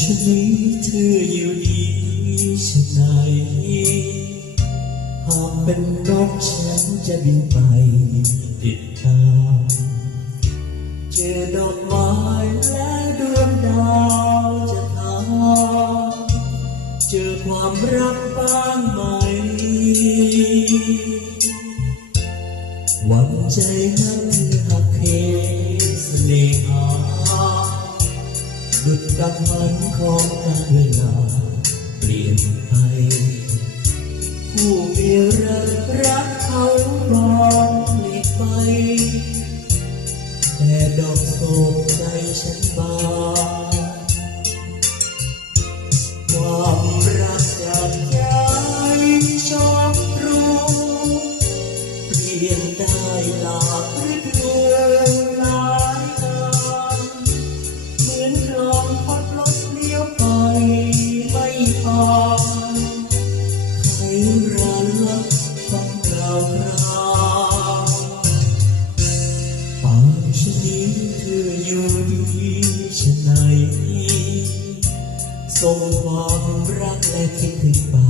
ชะนี้เธออยู่ดีชะไหนหากเป็นนกฉันจะบินไปติดตามเจอดอกไม้และดวงดาวจะถามเจอความรักบ้างไหมหวังใจนั้นคือหักเห ดุดกันของการเวลาเปลี่ยนไป ผู้มีรักรักเขามองไม่ไป แต่ดอกโศกใจฉันบานความรักจากใจชอบรู้ เปลี่ยนได้หลากฤดู ส่งความรักและคิดถึงไปกั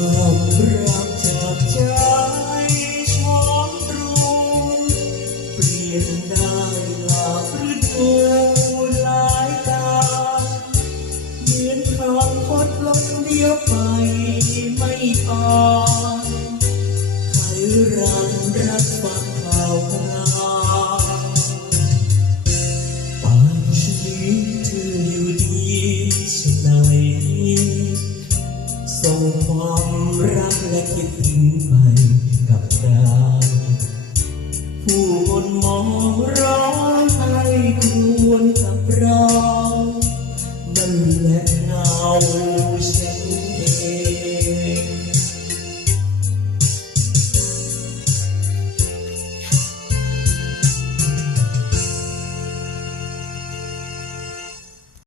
ความรักจากใจ และคิดถึงไปกับดาวผู้คนมองรอ